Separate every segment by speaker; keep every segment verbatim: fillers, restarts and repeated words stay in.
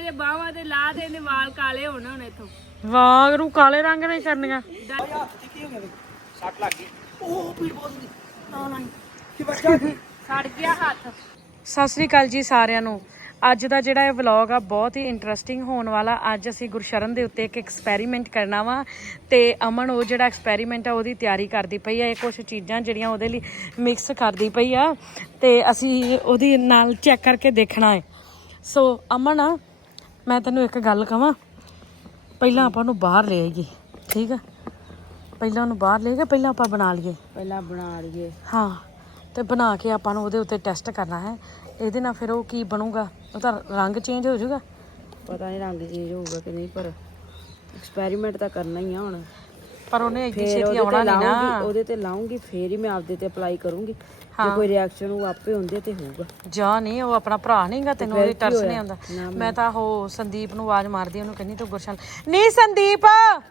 Speaker 1: ਜੇ ਬਾਹਾਂ ਤੇ ਲਾ ਤੇ ਇਹਦੇ ਵਾਲ ਕਾਲੇ ਹੋਣ ਹੁਣ ਇਥੋਂ
Speaker 2: ਵਾਲ ਰੂ ਕਾਲੇ ਰੰਗ ਦੇ ਕਰਨੀਆਂ
Speaker 3: ਸੱਟ ਲੱਗ ਗਈ ਉਹ ਪੀੜ ਬਹੁਤ ਹੁੰਦੀ ਨਾ ਨਾ ਕੀ ਬੱਚਾ
Speaker 1: ਸੜ ਗਿਆ ਹੱਥ।
Speaker 2: ਸਤਿ ਸ੍ਰੀ ਅਕਾਲ ਜੀ ਸਾਰਿਆਂ ਨੂੰ। ਅੱਜ ਦਾ ਜਿਹੜਾ ਇਹ ਵਲੌਗ ਆ ਬਹੁਤ ਹੀ ਇੰਟਰਸਟਿੰਗ ਹੋਣ ਵਾਲਾ। ਅੱਜ ਅਸੀਂ ਗੁਰਸ਼ਰਨ ਦੇ ਉੱਤੇ ਇੱਕ ਐਕਸਪੈਰੀਮੈਂਟ ਕਰਨਾ ਵਾ ਤੇ ਅਮਨ ਉਹ ਜਿਹੜਾ ਐਕਸਪੈਰੀਮੈਂਟ ਆ ਉਹਦੀ ਤਿਆਰੀ ਕਰਦੀ ਪਈ ਆ। ਇਹ ਕੁਝ ਚੀਜ਼ਾਂ ਜਿਹੜੀਆਂ ਉਹਦੇ ਲਈ ਮਿਕਸ ਕਰਦੀ ਪਈ ਆ ਤੇ ਅਸੀਂ ਉਹਦੀ ਨਾਲ ਚੈੱਕ ਕਰਕੇ ਦੇਖਣਾ ਹੈ। ਸੋ ਅਮਨ ਮੈਂ ਤੈਨੂੰ ਇੱਕ ਗੱਲ ਕਹਾਂ, ਪਹਿਲਾਂ ਆਪਾਂ ਉਹਨੂੰ ਬਾਹਰ ਲੈ ਆਈਏ, ਠੀਕ ਆ? ਪਹਿਲਾਂ ਉਹਨੂੰ ਬਾਹਰ ਲੈ ਕੇ ਪਹਿਲਾਂ ਆਪਾਂ ਬਣਾ ਲਈਏ,
Speaker 1: ਪਹਿਲਾਂ ਬਣਾ ਲਈਏ।
Speaker 2: ਹਾਂ, ਤੇ ਬਣਾ ਕੇ ਆਪਾਂ ਨੂੰ ਉਹਦੇ ਉੱਤੇ ਟੈਸਟ ਕਰਨਾ ਹੈ। ਇਹਦੇ ਨਾਲ ਫਿਰ ਉਹ ਕੀ ਬਣੂਗਾ, ਉਹਦਾ ਰੰਗ ਚੇਂਜ ਹੋ ਜਾਊਗਾ।
Speaker 1: ਪਤਾ ਨਹੀਂ ਰੰਗ ਚੇਂਜ ਹੋਊਗਾ ਕਿ ਨਹੀਂ, ਪਰ ਐਕਸਪੈਰੀਮੈਂਟ ਤਾਂ ਕਰਨਾ ਹੀ ਆ ਹੁਣ।
Speaker 2: ਪਰ ਉਹਨੇ ਇੱਡੀ ਛੇਤੀ ਆਉਣਾ ਨਹੀਂ ਨਾ।
Speaker 1: ਉਹਦੇ ਤੇ ਲਾਉਂਗੀ ਫੇਰ ਹੀ ਮੈਂ ਆਪਦੇ ਤੇ ਅਪਲਾਈ ਕਰੂੰਗੀ। ਜੇ ਕੋਈ ਰਿਐਕਸ਼ਨ ਉਹ ਆਪੇ ਹੁੰਦੇ ਤੇ ਹੋਊਗਾ।
Speaker 2: ਜਾ ਨਹੀਂ, ਉਹ ਆਪਣਾ ਭਰਾ ਨਹੀਂਗਾ, ਤੈਨੂੰ ਉਹਦੀ ਟਰਸ ਨਹੀਂ ਆਉਂਦਾ। ਮੈਂ ਤਾਂ ਉਹ ਸੰਦੀਪ ਨੂੰ ਆਵਾਜ਼ ਮਾਰਦੀ, ਉਹਨੂੰ ਕਹਿੰਦੀ ਤੂੰ ਗੁਰਸ਼ਨ ਨਹੀਂ। ਸੰਦੀਪ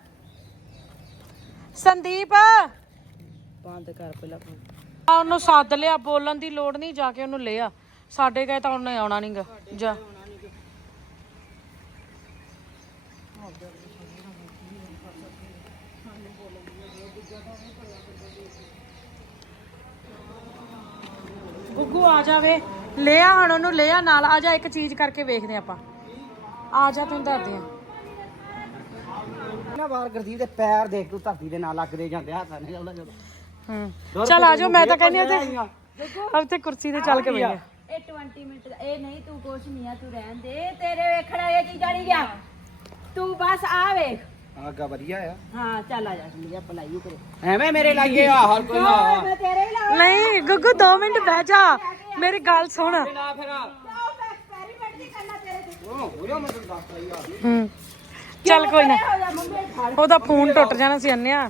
Speaker 2: ਸੰਦੀਪ
Speaker 1: ਬੰਦ ਕਰ ਪਹਿਲਾਂ ਫੋਨ।
Speaker 2: ਆ ਉਹਨੂੰ ਸੱਦ ਲਿਆ, ਬੋਲਣ ਦੀ ਲੋੜ ਨਹੀਂ, ਜਾ ਕੇ ਉਹਨੂੰ ਲੈ ਆ। ਸਾਡੇ ਗਏ ਤਾਂ ਉਹਨੇ ਆਉਣਾ ਨਹੀਂਗਾ। ਜਾ ਗੁੱਗੂ ਆ ਜਾਵੇ, ਲੈ ਆ ਹੁਣ ਉਹਨੂੰ, ਲੈ ਆ ਨਾਲ। ਆ ਜਾ, ਇੱਕ ਚੀਜ਼ ਕਰਕੇ ਵੇਖਦੇ ਆਪਾਂ। ਆ ਜਾ, ਤੈਨੂੰ ਦੱਸਦੇ ਆ
Speaker 3: ਨਾ ਬਾਹਰ ਗੁਰਦੀਪ ਦੇ ਪੈਰ ਦੇਖ ਤੂੰ ਧਰਤੀ ਦੇ ਨਾਲ ਲੱਗਦੇ ਜਾਂਦੇ ਹੱਥ ਨੇ ਜਾਂਦਾ ਜਦੋਂ।
Speaker 2: ਹੂੰ ਚੱਲ ਆ ਜਾਓ। ਮੈਂ ਤਾਂ ਕਹਿੰਦੀ ਉੱਥੇ ਉੱਥੇ ਕੁਰਸੀ ਤੇ ਚੱਲ ਕੇ ਬੈਠੇ।
Speaker 1: ਇਹ ਵੀਹ ਮਿੰਟ ਦਾ ਇਹ ਨਹੀਂ, ਤੂੰ ਕੁਛ ਨਹੀਂ ਆ, ਤੂੰ ਰਹਿਣ ਦੇ। ਤੇਰੇ ਵੇਖਣਾ ਇਹ ਚੀਜ਼ਾਂ ਨਹੀਂ ਗਿਆ, ਤੂੰ ਬਸ ਆ ਵੇਖ।
Speaker 3: ਆਗਾ ਵਧੀਆ ਆ।
Speaker 1: ਹਾਂ ਚੱਲ ਆ ਜਾ ਜੀ, ਆਪਾਂ ਲਾਈਏ ਕਰੇ।
Speaker 3: ਐਵੇਂ ਮੇਰੇ ਲੱਗੇ ਆ ਹਰ ਕੋਈ ਨਾ
Speaker 1: ਮੈਂ ਤੇਰੇ ਹੀ ਲਾ
Speaker 2: ਨਹੀਂ ਗੁੱਗੂ, ਦੋ ਮਿੰਟ ਬਹਿ ਜਾ, ਮੇਰੀ ਗੱਲ ਸੁਣ।
Speaker 3: ਨਾ ਫਿਰ
Speaker 1: ਐਕਸਪੈਰੀਮੈਂਟ ਨਹੀਂ ਕਰਨਾ ਤੇਰੇ ਤੇ।
Speaker 3: ਉਹ ਹੋ ਮੈਂ ਤੈਨੂੰ ਦੱਸਦਾ ਹੀ ਆ।
Speaker 2: ਹੂੰ ਚੱਲ ਕੋਈ ਨਾ,
Speaker 1: ਹੋ ਜਾ ਮੰਮੀ ਫੜ
Speaker 2: ਉਹਦਾ ਫੋਨ ਟੁੱਟ ਜਾਣਾ ਸੀ। ਅੰਨਿਆ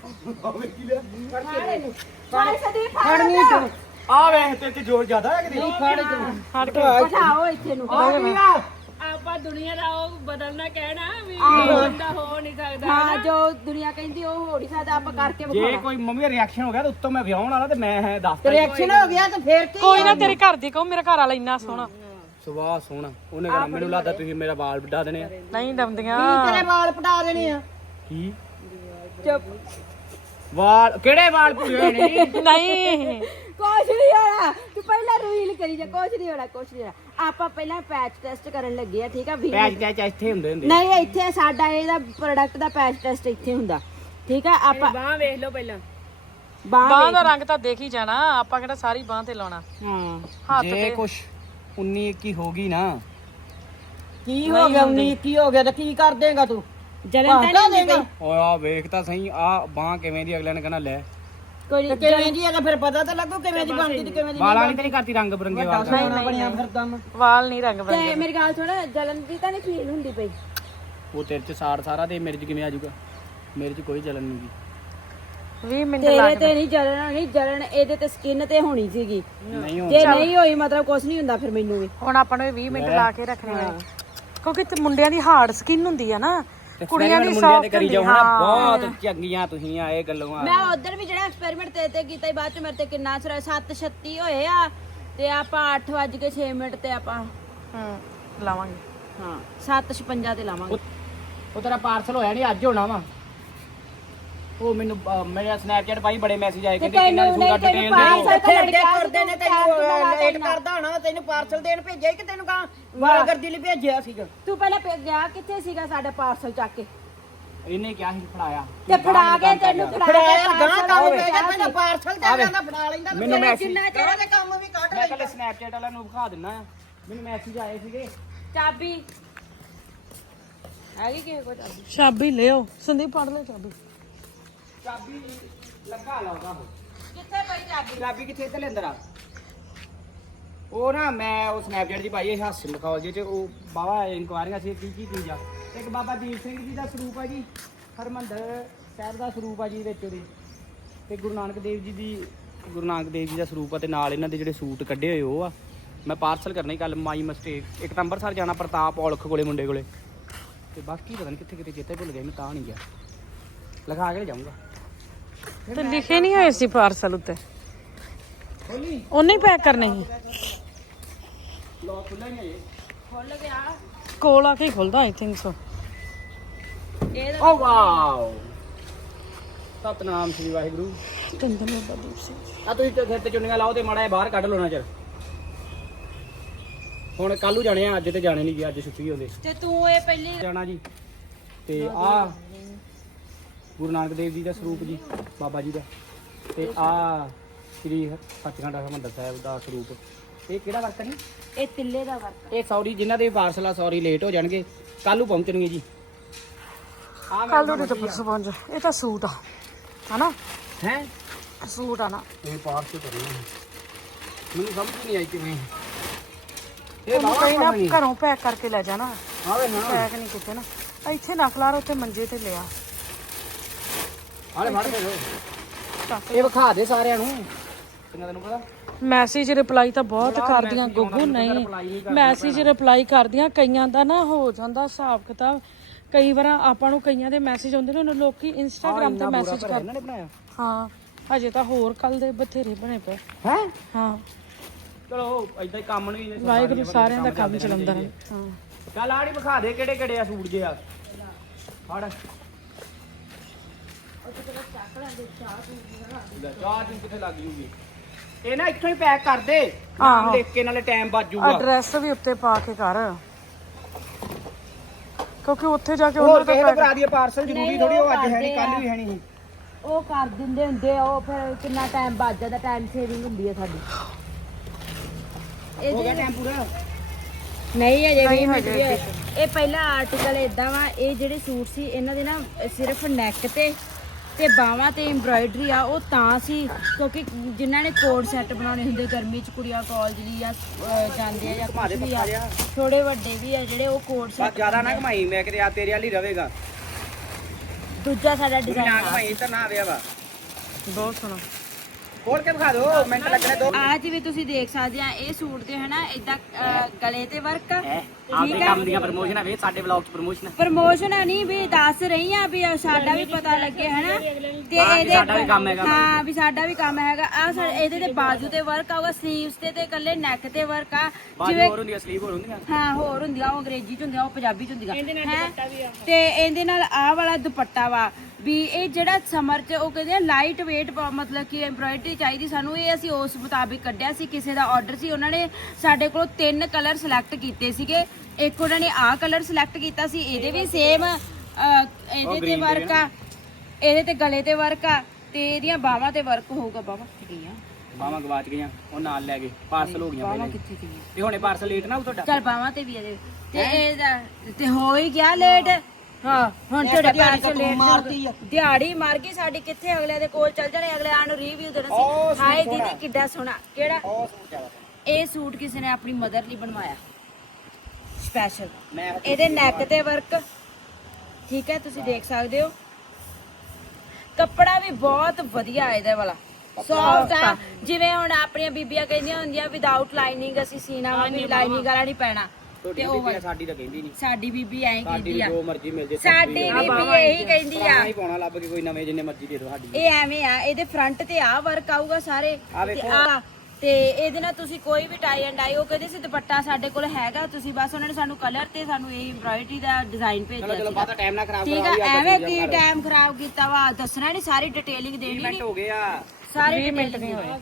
Speaker 1: ਫੜ ਸਦੀਪ
Speaker 3: ਫੜ ਨਹੀਂ ਤੂੰ ਆ ਵੇਖ ਤੇ ਤੇ ਜ਼ੋਰ ਜ਼ਿਆਦਾ ਹੈ ਕਿ ਨਹੀਂ? ਫੜ ਤੂੰ
Speaker 2: ਹਟ ਕੇ
Speaker 1: ਬਿਠਾਓ ਇੱਥੇ ਨੂੰ।
Speaker 3: ਆ ਕੀ ਆ
Speaker 1: ਆਪਾਂ ਦੁਨੀਆ ਦਾ ਉਹ ਬਦਲਣਾ ਕਹਿਣਾ ਵੀ ਹੁੰਦਾ ਹੋ ਨਹੀਂ ਸਕਦਾ। ਹਾਂ, ਜੋ ਦੁਨੀਆ ਕਹਿੰਦੀ ਉਹ ਹੋ ਨਹੀਂ ਸਕਦਾ, ਆਪਾਂ ਕਰਕੇ
Speaker 3: ਜੇ
Speaker 1: ਵਿਖਾਉਣਾ।
Speaker 3: ਕੋਈ ਮੰਮੀ ਰਿਐਕਸ਼ਨ ਹੋ ਗਿਆ ਤਾਂ ਉੱਤੋਂ ਮੈਂ ਵਿਆਹਣ ਵਾਲਾ ਤੇ ਮੈਂ ਹੈ ਦੱਸਦਾ।
Speaker 1: ਰਿਐਕਸ਼ਨ ਹੋ ਗਿਆ ਤਾਂ ਫੇਰ ਕੀ?
Speaker 2: ਕੋਈ ਨਾ, ਤੇਰੇ ਘਰ ਦੀ ਕਹੋ ਮੇਰਾ ਘਰ ਵਾਲਾ ਇੰਨਾ ਸੋਹਣਾ।
Speaker 3: ਸੁਭਾਅ ਸੋਹਣਾ, ਉਹਨੇ ਕਹਿਣਾ ਮੈਨੂੰ ਲੱਗਦਾ ਤੁਸੀਂ ਮੇਰਾ ਵਾਲ ਵਡਾ ਦੇਣੇ ਆ।
Speaker 2: ਨਹੀਂ ਡੰਦੀਆਂ
Speaker 1: ਤੇਰੇ ਵਾਲ ਪਟਾ ਦੇਣੇ ਆ।
Speaker 3: ਕੀ
Speaker 1: ਚੁੱਪ।
Speaker 3: ਵਾਲ ਕਿਹੜੇ ਵਾਲ ਪੂਰੇ ਨੇ?
Speaker 2: ਨਹੀਂ
Speaker 1: ਕੁਛ ਨਹੀਂ ਹੋਣਾ, ਤੂੰ ਪਹਿਲਾਂ ਰੀਲ ਕਰੀ ਜਾ। ਕੁਛ ਨਹੀਂ ਹੋਣਾ, ਕੁਛ ਨਹੀਂ ਹੋਣਾ। ਆਪਾਂ ਪਹਿਲਾਂ ਪੈਚ ਟੈਸਟ ਕਰਨ ਲੱਗੇ ਆ, ਠੀਕ ਆ? ਵੀਹ
Speaker 3: ਪੈਚ ਟੈਚ ਇੱਥੇ ਹੁੰਦੇ ਹੁੰਦੇ
Speaker 1: ਨਹੀਂ, ਇੱਥੇ ਸਾਡਾ ਇਹਦਾ ਪ੍ਰੋਡਕਟ ਦਾ ਪੈਚ ਟੈਸਟ ਇੱਥੇ ਹੁੰਦਾ, ਠੀਕ ਆ? ਆਪਾਂ ਬਾਹ ਵੇਖ ਲਓ ਪਹਿਲਾਂ।
Speaker 2: ਬਾਂਹ ਦਾ ਰੰਗ ਤਾਂ ਦੇਖ ਹੀ ਜਾਣਾ, ਆਪਾਂ ਕਿਹੜਾ ਸਾਰੀ ਬਾਂਹ ਤੇ ਲਾਉਣਾ।
Speaker 1: ਹਾਂ,
Speaker 2: ਹੱਥ
Speaker 3: ਜੇ
Speaker 2: ਤੇ
Speaker 3: ਕੁਛ ਉੱਨੀ ਇੱਕੀ ਹੋ ਗਈ ਨਾ।
Speaker 1: ਕੀ ਹੋ ਗਿਆ? ਉੱਨੀ ਇੱਕੀ ਹੋ ਗਿਆ ਤਾਂ ਕੀ ਕਰ ਦੇਗਾ ਤੂੰ? ਜਲਨ ਤਾਂ ਨਹੀਂ ਦੇਗਾ।
Speaker 3: ਓਏ ਆ ਵੇਖ ਤਾਂ ਸਹੀ, ਆ ਬਾਂਹ ਕਿਵੇਂ ਦੀ? ਅਗਲੇ ਨੇ ਕਹਿਣਾ ਲੈ
Speaker 1: ਕੋਈ ਕਿਵੇਂ ਦੀ ਹੈਗਾ, ਫਿਰ ਪਤਾ ਤਾਂ ਲੱਗੂ ਕਿਵੇਂ ਦੀ ਬਣਦੀ ਤੇ ਕਿਵੇਂ ਦੀ
Speaker 3: ਵਾਲਾਂ ਨਹੀਂ ਤੇਰੀ ਕਰਤੀ ਰੰਗ ਬਰੰਗੇ ਵਾਲ।
Speaker 1: ਬਣਿਆ ਫਿਰਦਾ ਮੈਂ।
Speaker 2: ਵਾਲ ਨਹੀਂ ਰੰਗ ਬਣ
Speaker 1: ਤੇ ਮੇਰੀ ਗੱਲ ਸੁਣ, ਜਲਨ ਦੀ ਤਾਂ ਨਹੀਂ ਫੀਲ ਹੁੰਦੀ ਪਈ?
Speaker 3: ਉਹ ਤੇਰੇ ਚ ਸਾੜ ਸਾਰਾ ਤੇ ਮੇਰੇ ਚ ਕਿਵੇਂ ਆ ਜਾਊਗਾ? ਮੇਰੇ ਚ ਕੋਈ ਜਲਨ ਨਹੀਂ ਗੀ।
Speaker 2: ਵੀਹ ਮਿੰਟ
Speaker 1: ਤੇਰੇ
Speaker 2: ਲੱਗ
Speaker 1: ਤੇ ਨਹੀਂ ਜਲਨ, ਨਹੀਂ ਜਲਨ ਇਹਦੇ ਤੇ ਸਕਿਨ ਤੇ ਹੋਣੀ ਸੀਗੀ।
Speaker 3: ਨਹੀਂ ਹੋ
Speaker 1: ਜੇ ਨਹੀਂ ਹੋਈ ਮਤਲਬ ਕੁਝ ਨਹੀਂ ਹੁੰਦਾ ਫਿਰ ਮੈਨੂੰ ਵੀ।
Speaker 2: ਹੁਣ ਆਪਾਂ ਨੂੰ ਵੀਹ ਮਿੰਟ ਲਾ ਕੇ ਰੱਖਣੇ ਆ, ਕਿਉਂਕਿ ਤੇ ਮੁੰਡਿਆਂ ਦੀ ਹਾਰਡ ਸਕਿਨ ਹੁੰਦੀ ਆ ਨਾ, ਕੁੜੀਆਂ ਦੀ
Speaker 3: ਮੁੰਡਿਆਂ ਤੇ
Speaker 2: ਸੌਫਟ
Speaker 3: ਕਰੀ
Speaker 2: ਹੁੰਦੀ।
Speaker 3: ਜਾਓ ਨਾ। ਬਹੁਤ ਚੰਗੀਆਂ ਤੁਸੀਂ ਆ ਇਹ ਗੱਲਾਂ।
Speaker 1: ਮੈਂ ਉਧਰ ਵੀ ਜਿਹੜਾ ਐਕਸਪੈਰੀਮੈਂਟ ਤੇ ਤੇ ਕੀਤਾ ਸੀ, ਬਾਅਦ ਚ ਮੇਰੇ ਤੇ ਕਿੰਨਾ ਸਰ ਸੱਤ ਛੱਤੀ ਹੋਏ ਆ ਤੇ ਆਪਾਂ ਅੱਠ ਵੱਜ ਕੇ ਛੇ ਮਿੰਟ ਤੇ ਆਪਾਂ
Speaker 2: ਹੂੰ ਲਾਵਾਂਗੇ।
Speaker 1: ਹਾਂ ਸੱਤ ਛਪੰਜਾ ਤੇ ਲਾਵਾਂਗੇ।
Speaker 3: ਉਹ ਤੇਰਾ ਪਾਰਸਲ ਹੋਇਆ ਨਹੀਂ, ਅੱਜ ਹੋਣਾ ਵਾ। ਉਹ ਮੈਨੂੰ ਅਹ, ਮੇਰਾ ਸਨੈਪਚੈਟ ਪਾਈ ਬੜੇ ਮੈਸੇਜ ਆਏ ਕਹਿੰਦੇ ਕਿੰਨਾ ਸੂਟ ਡਿਟੇਲ ਦੇ
Speaker 1: ਕਰਦੇ ਕਰਦੇ ਨੇ ਤੈਨੂੰ ਲੇਟ ਕਰਦਾ ਹੋਣਾ, ਤੈਨੂੰ ਪਾਰਸਲ ਦੇਣ ਭੇਜਿਆ ਕਿ ਤੈਨੂੰ ਕਹਾਂ ਵਾਰਾਗਰਦੀ ਲਈ ਭੇਜਿਆ ਸੀਗਾ? ਤੂੰ ਪਹਿਲਾਂ ਗਿਆ ਕਿੱਥੇ ਸੀਗਾ ਸਾਡਾ ਪਾਰਸਲ ਚੱਕ ਕੇ?
Speaker 3: ਇਹਨੇ ਕਿਹਾ ਸੀ ਫੜਾਇਆ
Speaker 1: ਤੇ ਫੜਾ ਕੇ ਤੈਨੂੰ ਫੜਾਇਆ ਗਾਂ ਕੰਮ ਪੈ ਗਿਆ, ਪਹਿਲਾਂ ਪਾਰਸਲ ਤੇ ਜਾਂਦਾ ਫੜਾ ਲੈਂਦਾ।
Speaker 3: ਮੈਨੂੰ ਮੈਸੇਜ
Speaker 1: ਜਿੰਨਾ ਚਿਰ ਦੇ ਕੰਮ ਵੀ ਕੱਢ
Speaker 3: ਮੈਂ ਕੱਲ ਸਨੈਪਚੈਟ ਵਾਲਿਆਂ ਨੂੰ ਵਿਖਾ ਦਿੰਦਾ ਆ। ਮੈਨੂੰ ਮੈਸੇਜ ਆਏ ਸੀਗੇ।
Speaker 1: ਚਾਬੀ ਹੈਗੀ ਕਿਸੇ ਕੋਲ? ਚਾਬੀ
Speaker 2: ਚਾਬੀ ਲਿਓ, ਸੰਦੀਪ ਪੜ ਲੈ ਚਾਬੀ।
Speaker 3: ਚਾਬੀ ਲੱਗਾ ਲਾਉਂਦਾ ਹੋ।
Speaker 1: ਕਿੱਥੇ ਪਈ ਚਾਬੀ?
Speaker 3: ਚਾਬੀ ਕਿੱਥੇ? ਇੱਥੇ ਅੰਦਰ ਆ। ਉਹ ਨਾ ਮੈਂ ਉਹ ਸਨੈਪਚੈਟ ਦੀ ਪਾਈ ਹੈ ਹਾਸੇ ਮਖੌਲ ਚ, ਉਹ ਬਾਬਾ ਇਨਕੁਆਰੀਆਂ ਸੀ ਕੀ ਕੀ ਚੀਜ਼ ਆ। ਇੱਕ ਬਾਬਾ ਦੀਪ ਸਿੰਘ ਜੀ ਦਾ ਸਰੂਪ ਆ ਜੀ, ਹਰਮੰਦਰ ਸਾਹਿਬ ਦਾ ਸਰੂਪ ਆ ਜੀ ਵਿੱਚ ਉਹਦੇ, ਤੇ ਗੁਰੂ ਨਾਨਕ ਦੇਵ ਜੀ ਦੀ ਗੁਰੂ ਨਾਨਕ ਦੇਵ ਜੀ ਦਾ ਸਰੂਪ ਆ, ਤੇ ਨਾਲ ਇਹਨਾਂ ਦੇ ਜਿਹੜੇ ਸੂਟ ਕੱਢੇ ਹੋਏ ਉਹ ਆ। ਮੈਂ ਪਾਰਸਲ ਕਰਨਾ ਹੀ ਕੱਲ, ਮਾਈ ਮਿਸਟੇਕ। ਇੱਕ ਤਾਂ ਅੰਮ੍ਰਿਤਸਰ ਜਾਣਾ ਪ੍ਰਤਾਪ ਔਲਖ ਕੋਲੇ ਮੁੰਡੇ ਕੋਲੇ, ਤੇ ਬਾਕੀ ਪਤਾ ਨਹੀਂ ਕਿੱਥੇ ਕਿਤੇ ਚੇਤੇ ਭੁੱਲ ਗਿਆ, ਮੈਂ ਤਾਂ ਨਹੀਂ ਗਿਆ। ਲਿਖਾ ਕੇ ਜਾਊਂਗਾ।
Speaker 2: ਤੇ ਲਿਖੇ ਨਹੀਂ ਹੋਏ ਸੀ ਪਾਰਸਲ ਉੱਤੇ, ਉਹਨੇ ਹੀ ਪੈਕ ਕਰਨੇ ਸੀ।
Speaker 3: ਲੋਕ ਖੁੱਲਾ ਹੀ ਹੈ।
Speaker 1: ਖੁੱਲ ਗਿਆ।
Speaker 2: ਕੋਲ ਆ ਕੇ ਖੁੱਲਦਾ ਆਈ ਥਿੰਕ ਸੋ।
Speaker 1: ਇਹਦਾ
Speaker 3: ਓ ਵਾਓ ਸਤਨਾਮ ਸ੍ਰੀ ਵਾਹਿਗੁਰੂ।
Speaker 2: ਤੰਦਨ ਬਾਬਾ ਦੀਪ ਸਿੰਘ
Speaker 3: ਆ ਤੁਸੀਂ ਤੇ ਤੇ ਚੁੰਨੀਆਂ ਲਾਓ ਤੇ ਮਾੜਾ ਜਿਹਾ ਬਾਹਰ ਕੱਢ ਲਓ ਨਾ ਚਿਰ। ਹੁਣ ਕੱਲੂ ਜਾਣੇ ਆ, ਅੱਜ ਤੇ ਜਾਣੇ ਨਹੀਂ ਜੀ, ਅੱਜ ਛੁੱਟੀ ਹੁੰਦੀ
Speaker 1: ਤੇ ਤੂੰ ਇਹ ਪਹਿਲੀ
Speaker 3: ਜਾਣਾ ਜੀ। ਤੇ ਆ ਗੁਰੂ ਨਾਨਕ ਦੇਵ ਜੀ ਦਾ ਸਰੂਪ ਜੀ, ਬਾਬਾ ਜੀ ਦਾ। ਤੇ ਆ ਸ੍ਰੀ ਸੱਚਖੰਡ ਹਰਿਮੰਦਰ ਸਾਹਿਬ ਦਾ ਸਰੂਪ। ਇਹ ਕਿਹੜਾ ਵਰਤ ਨਹੀਂ?
Speaker 1: ਇਹ ਤਿੱਲੇ ਦਾ ਵਰਤ।
Speaker 3: ਇਹ ਸੌਰੀ ਜਿਨ੍ਹਾਂ ਦੇ ਪਾਰਸਲ ਆ ਸੌਰੀ ਲੇਟ ਹੋ ਜਾਣਗੇ, ਕੱਲੂ ਪਹੁੰਚਣਗੇ ਜੀ। ਆ
Speaker 2: ਕੱਲ ਨੂੰ ਤੇ ਪਰਸੋਂ ਪਹੁੰਚ। ਇਹ ਤਾਂ ਸੂਟ ਆ ਹਨਾ?
Speaker 3: ਹੈ
Speaker 2: ਸੂਟ ਆ ਨਾ।
Speaker 3: ਇਹ ਪਾਰਸਲ ਕਰਨਾ ਮੈਨੂੰ ਸਮਝ ਨਹੀਂ ਆਈ ਕਿਵੇਂ ਇਹ
Speaker 2: ਉਹਨੂੰ ਕਹੀ ਨਾ
Speaker 3: ਬਾਬਾ
Speaker 2: ਘਰੋਂ ਪੈਕ ਕਰਕੇ ਲੈ ਜਾਣਾ।
Speaker 3: ਆਵੇ ਨਾ
Speaker 2: ਪੈਕ ਨਹੀਂ ਕੀਤੇ ਨਾ, ਇੱਥੇ ਨਾ ਖਲਾਰ, ਉੱਥੇ ਮੰਜੇ ਤੇ ਲਿਆ।
Speaker 3: ਆਲੇ ਫੜ ਕੇ ਲੋ, ਇਹ ਵਿਖਾ ਦੇ ਸਾਰਿਆਂ ਨੂੰ। ਕਿੰਨਾ ਤੈਨੂੰ ਪਤਾ
Speaker 2: ਮੈਸੇਜ ਰਿਪਲਾਈ ਤਾਂ ਬਹੁਤ ਕਰਦੀਆਂ ਗੁੱਗੂ। ਨਹੀਂ ਮੈਸੇਜ ਰਿਪਲਾਈ ਕਰਦੀਆਂ, ਕਈਆਂ ਦਾ ਨਾ ਹੋ ਜਾਂਦਾ ਹਿਸਾਬ ਕਿਤਾਬ। ਕਈ ਵਾਰ ਆਪਾਂ ਨੂੰ ਕਈਆਂ ਦੇ ਮੈਸੇਜ ਆਉਂਦੇ ਨੇ, ਲੋਕੀ ਇੰਸਟਾਗ੍ਰਾਮ ਤੇ ਮੈਸੇਜ ਕਰ।
Speaker 3: ਇਹਨਾਂ ਨੇ ਬਣਾਇਆ।
Speaker 2: ਹਾਂ ਹਜੇ ਤਾਂ ਹੋਰ ਕੱਲ ਦੇ ਬਥੇਰੇ ਬਣੇ ਪਏ।
Speaker 3: ਹੈ
Speaker 2: ਹਾਂ
Speaker 3: ਚਲੋ ਏਦਾਂ ਹੀ ਕੰਮ ਨੂੰ ਹੀ
Speaker 2: ਵਾਹਿਗੁਰੂ ਸਾਰਿਆਂ ਦਾ ਕੰਮ ਚਲਾਉਂਦਾ ਰਹੇ। ਹਾਂ
Speaker 3: ਚੱਲ ਆੜੀ ਵਿਖਾ ਦੇ ਕਿਹੜੇ ਕਿਹੜੇ ਆ ਸੂਟ ਜੇ ਆ ਫੜ। ਚਾਹ ਦੀ ਕਿੱਥੇ ਲੱਗ ਜੂਗੀ? ਇਹ ਨਾ ਇੱਥੋਂ ਹੀ ਪੈਕ ਕਰ ਦੇ, ਨਾਮ ਲਿਖ ਕੇ, ਨਾਲੇ ਟਾਈਮ ਬਚ ਜੂਗਾ।
Speaker 2: ਐਡਰੈਸ ਵੀ ਉੱਤੇ ਪਾ ਕੇ ਕਰ, ਕਿਉਂਕਿ ਉੱਥੇ ਜਾ ਕੇ
Speaker 3: ਹੋਰ
Speaker 2: ਉਹਨਾਂ
Speaker 3: ਕਿਸੇ
Speaker 2: ਦਾ
Speaker 3: ਦਾ ਭਰਾ ਦੀ ਪਾਰਸਲ ਜ਼ਰੂਰੀ ਥੋੜੀ, ਉਹ ਅੱਜ ਹੈ ਨਹੀਂ ਕੱਲ ਵੀ ਹੈ ਨਹੀਂ।
Speaker 1: ਉਹ ਕਰ ਦਿੰਦੇ ਹੁੰਦੇ ਆ, ਉਹ ਫਿਰ ਕਿੰਨਾ ਟਾਈਮ ਬਚ ਜਾਂਦਾ, ਟਾਈਮ ਸੇਵਿੰਗ ਹੁੰਦੀ ਹੈ ਸਾਡੀ।
Speaker 3: ਹੋ ਗਿਆ ਟਾਈਮ ਪੂਰਾ?
Speaker 1: ਨਹੀਂ ਅਜੇ ਵੀ ਮਿੰਟ ਵੀ ਹੋਏ। ਇਹ ਪਹਿਲਾ ਆਰਟੀਕਲ ਇਦਾਂ ਵਾ, ਇਹ ਜਿਹੜੇ ਸੂਟ ਸੀ ਇਹਨਾਂ ਦੇ ਨਾ ਸਿਰਫ ਨੈਕ ਤੇ ਤੇ ਬਾਹਾਂ ਤੇ ਐਮਬ੍ਰਾਇਡਰੀ ਆ। ਉਹ ਤਾਂ ਸੀ ਕਿਉਂਕਿ ਜਿਨ੍ਹਾਂ ਨੇ ਕੋਡ ਸੈੱਟ ਬਣਾਉਣੇ ਹੁੰਦੇ ਗਰਮੀ ਚ, ਕੁੜੀਆਂ ਕਾਲਜ ਦੀ ਜਾਂ ਅਹ, ਜਾਂਦੇ ਆ ਜਾਂ ਕੁਝ ਵੀ ਆ, ਥੋੜੇ ਵੱਡੇ ਵੀ ਆ ਜਿਹੜੇ, ਉਹ ਕੋਡ
Speaker 3: ਬਸ
Speaker 1: ਸੈੱਟ।
Speaker 3: ਜ਼ਿਆਦਾ ਨਾ ਘਮਾਈ, ਮੈਂ ਕਿਤੇ ਆ ਤੇਰੇ ਵਾਲੀ ਰਵੇਗਾ।
Speaker 1: ਦੂਜਾ ਸਾਡਾ
Speaker 3: ਤੂੰ ਵੀ ਨਾ
Speaker 1: ਡਿਜ਼ਾਈਨ
Speaker 3: ਘਮਾਈ ਤਾਂ ਨਾ ਆਵਿਆ ਵਾ।
Speaker 2: ਬਹੁਤ ਸੋਹਣਾ।
Speaker 3: ਖੋਲ ਕੇ ਵਿਖਾ ਦਿਓ, ਮਿੰਟ ਲੱਗਣੇ ਦੋ।
Speaker 1: ਆ ਜਿਵੇਂ ਤੁਸੀਂ ਦੇਖ ਸਕਦੇ ਆ, ਇਹ ਸੂਟ ਦੇ ਹਨਾ ਇਦਾਂ ਗਲੇ ਤੇ ਵਰਕ ਆ।
Speaker 3: ਆਪਦੇ ਕੰਮ ਦੀਆਂ ਪ੍ਰਮੋਸ਼ਨਾਂ ਵੇ, ਸਾਡੇ ਵਲੌਗ 'ਚ ਪ੍ਰਮੋਸ਼ਨ।
Speaker 1: ਪ੍ਰਮੋਸ਼ਨ ਨਹੀਂ ਵੀ ਦੱਸ ਰਹੀ ਆ ਵੀ ਸਾਡਾ ਵੀ ਪਤਾ ਲੱਗੇ ਹਨਾ। ਤੇ ਇਹਦੇ
Speaker 3: ਸਾਡਾ ਵੀ ਕੰਮ ਹੈਗਾ।
Speaker 1: ਹਾਂ ਵੀ ਸਾਡਾ ਵੀ ਕੰਮ ਹੈਗਾ। ਆ ਇਹਦੇ ਤੇ ਬਾਜੂ ਤੇ ਵਰਕ ਆਊਗਾ, ਸਲੀਵਸ ਤੇ ਤੇ ਇਕੱਲੇ ਨੈਕ ਤੇ ਵਰਕ ਆ।
Speaker 3: ਬਾਜੂ ਹੋਰ ਹੁੰਦੀਆਂ, ਸਲੀਵ ਹੋਰ ਹੁੰਦੀਆਂ।
Speaker 1: ਹਾਂ ਹੋਰ ਹੁੰਦੀਆਂ, ਉਹ ਅੰਗਰੇਜ਼ੀ ਚ ਹੁੰਦੀਆਂ, ਉਹ ਪੰਜਾਬੀ ਚ ਹੁੰਦੀਆਂ ਹੈ। ਤੇ ਇਹਦੇ ਨਾਲ ਆਹ ਵਾਲਾ ਦੁਪੱਟਾ ਵਾ ਵੀ ਇਹ ਜਿਹੜਾ ਸਮਰ ਚ ਉਹ ਕਹਿੰਦੇ ਆ ਲਾਈਟ ਵੇਟ, ਮਤਲਬ ਕਿ ਐਮਬ੍ਰਾਇਡਰੀ ਚਾਹੀਦੀ ਸਾਨੂੰ। ਇਹ ਅਸੀਂ ਉਸ ਮੁਤਾਬਿਕ ਕੱਢਿਆ ਸੀ, ਕਿਸੇ ਦਾ ਆਰਡਰ ਸੀ, ਉਹਨਾਂ ਨੇ ਸਾਡੇ ਕੋਲ ਤਿੰਨ ਕਲਰ ਸਿਲੈਕਟ ਕੀਤੇ ਸੀਗੇ। ਇੱਕ ਉਹਨਾਂ ਨੇ ਆਹ ਕਲਰ ਸਿਲੈਕਟ ਕੀਤਾ ਸੀ, ਇਹਦੇ ਵੀ ਸੇਮ ਇਹਦੇ ਤੇ ਵਰਕ ਆ, ਇਹਦੇ ਤੇ ਗਲੇ ਤੇ ਵਰਕ ਆ, ਤੇ ਇਹਦੀਆਂ ਬਾਹਾਂ ਤੇ ਵਰਕ ਹੋਊਗਾ। ਬਾਹਾਂ ਕਿੱਥੇ ਗਈਆਂ?
Speaker 3: ਬਾਹਾਂ ਗਵਾਚ ਗਈਆਂ, ਉਹ ਨਾਲ ਲੈ ਗਏ, ਪਾਰਸਲ ਹੋ ਗਈਆਂ
Speaker 1: ਬਾਹਾਂ
Speaker 3: ਪਹਿਲੇ।
Speaker 1: ਕਿੱਥੇ ਗਈਆਂ?
Speaker 3: ਤੇ ਹੁਣੇ ਪਾਰਸਲ ਲੇਟ ਨਾ ਹੋ ਤੁਹਾਡਾ?
Speaker 1: ਚੱਲ ਬਾਹਾਂ ਤੇ ਵੀ ਇਹਦੇ ਤੇ ਇਹਦਾ ਤੇ ਹੋ ਹੀ ਗਿਆ ਲੇਟ। ਹਾਂ ਹੁਣ ਤੁਹਾਡਾ ਪਾਰਸਲ ਲੇਟ ਮਾਰਤੀ, ਦਿਹਾੜੀ ਮਾਰ ਗਈ ਸਾਡੀ। ਕਿੱਥੇ ਅਗਲੇ ਦੇ ਕੋਲ ਚੱਲ ਜਾਣੇ, ਅਗਲੇ ਆਣ ਨੂੰ ਰਿਵਿਊ ਦੇਣਾ ਸੀ। ਹਾਏ ਦੀਦੀ ਕਿੱਡਾ ਸੋਹਣਾ। ਕਿਹੜਾ? ਇਹ ਸੂਟ ਕਿਸੇ ਨੇ ਆਪਣੀ ਮਦਰ ਲਈ ਬਣਵਾਇਆ ਸਪੈਸ਼ਲ। ਇਹਦੇ ਨੈਕ ਤੇ ਵਰਕ, ਠੀਕ ਹੈ, ਤੁਸੀਂ ਦੇਖ ਸਕਦੇ ਹੋ। ਕੱਪੜਾ ਵੀ ਬਹੁਤ ਵਧੀਆ ਇਹਦੇ ਵਾਲਾ, ਸੌਫਟ ਆ। ਜਿਵੇਂ ਹੁਣ ਆਪਣੀਆਂ ਬੀਬੀਆਂ ਕਹਿੰਦੀਆਂ ਹੁੰਦੀਆਂ ਵਿਦਆਊਟ ਲਾਈਨਿੰਗ ਅਸੀਂ ਸੀਨਾ ਵਾ, ਵੀ ਲਾਈਨਿੰਗ ਵਾਲਾ ਨਹੀਂ ਪੈਣਾ।
Speaker 3: ਤੇ ਉਹ ਸਾਡੀ ਤਾਂ ਕਹਿੰਦੀ ਨਹੀਂ,
Speaker 1: ਸਾਡੀ ਬੀਬੀ ਐਂ ਕਹਿੰਦੀ ਆ,
Speaker 3: ਜੋ ਮਰਜ਼ੀ ਮਿਲ ਜੇ।
Speaker 1: ਸਾਡੀ ਬੀਬੀ ਇਹੀ ਕਹਿੰਦੀ ਆ,
Speaker 3: ਹੀ ਪਾਉਣਾ ਲੱਭ ਕੇ ਕੋਈ ਨਵੇਂ ਜਿੰਨੇ ਮਰਜ਼ੀ ਦੇ ਦਿਓ ਸਾਡੀ।
Speaker 1: ਇਹ ਐਵੇਂ ਆ। ਇਹਦੇ ਫਰੰਟ ਤੇ ਆ ਵਰਕ ਆਊਗਾ ਸਾਰੇ, ਤੇ ਆ ਤੇ ਇਹਦੇ ਨਾਲ ਤੁਸੀਂ ਕੋਈ ਵੀ ਟਾਈ ਐਂਡ ਡਾਈ, ਉਹ ਕਹਿੰਦੇ ਸੀ ਦੁਪੱਟਾ ਸਾਡੇ ਕੋਲ ਹੈਗਾ, ਤੁਸੀਂ ਬਸ ਉਹਨਾਂ ਨੇ ਸਾਨੂੰ ਕਲਰ ਤੇ ਸਾਨੂੰ ਇਹ ਐਮਬ੍ਰਾਇਡਰੀ ਦਾ ਡਿਜ਼ਾਈਨ ਭੇਜਿਆ
Speaker 3: ਚਲੋ ਬਾਅਦ ਟਾਈਮ ਨਾ ਖਰਾਬ
Speaker 1: ਠੀਕ ਆ। ਐਵੇਂ ਕੀ ਟਾਈਮ ਖਰਾਬ ਕੀਤਾ ਵਾ, ਦੱਸਣਾ ਨਹੀਂ, ਸਾਰੀ ਡਿਟੇਲਿੰਗ ਦੇਣੀ ਨਹੀਂ।
Speaker 3: ਹੋ ਗਿਆ,
Speaker 1: ਸਾਰੇ ਵੀਹ ਮਿੰਟ ਨਹੀਂ ਹੋਏ।